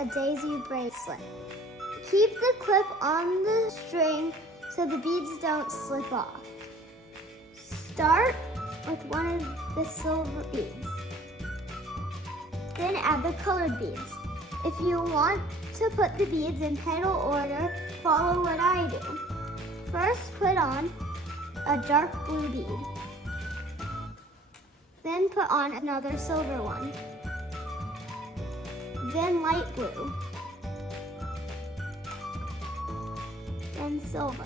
a daisy bracelet. Keep the clip on the string so the beads don't slip off. Start with one of the silver beads. Then add the colored beads. If you want to put the beads in petal order, follow what I do. First, put on a dark blue bead. Then put on another silver one. Then light blue. Then silver.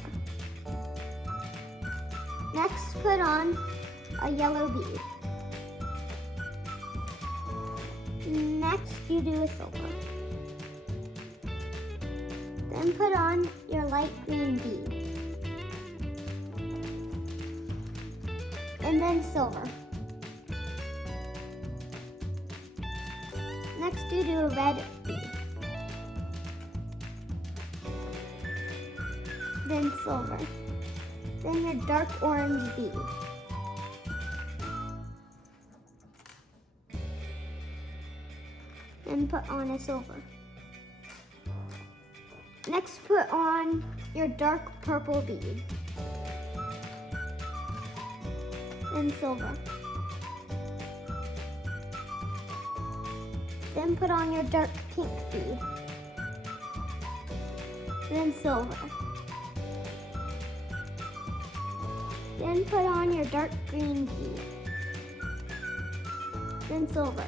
Next, put on a yellow bead. Next, you do a silver. Then put on your light green bead. And then silver. Next, you do a red bead. Then silver. Then your dark orange bead. Then put on a silver. Next, put on your dark purple bead. Then silver. Then put on your dark pink bead. Then silver. Then put on your dark green bead. Then silver.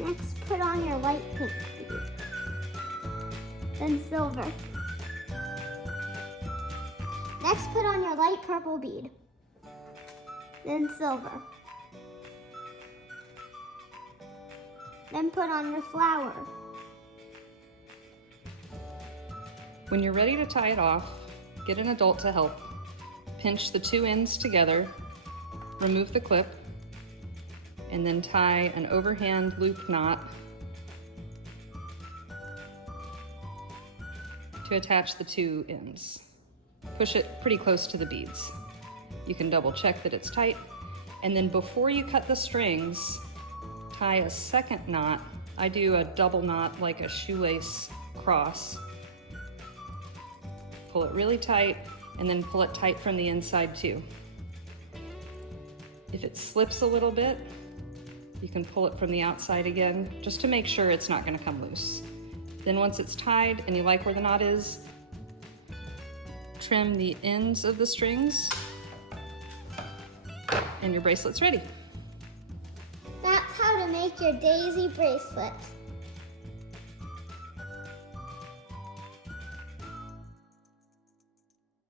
Next, put on your light pink bead. Then silver. Next, put on your light purple bead. Then silver. Then put on your flower. When you're ready to tie it off, get an adult to help. Pinch the two ends together, remove the clip, and then tie an overhand loop knot to attach the two ends. Push it pretty close to the beads. You can double check that it's tight, and then before you cut the strings, tie a second knot. I do a double knot like a shoelace cross. Pull it really tight, and then pull it tight from the inside too. If it slips a little bit, you can pull it from the outside again, just to make sure it's not gonna come loose. Then once it's tied and you like where the knot is, trim the ends of the strings, and your bracelet's ready. That's how to make your daisy bracelet.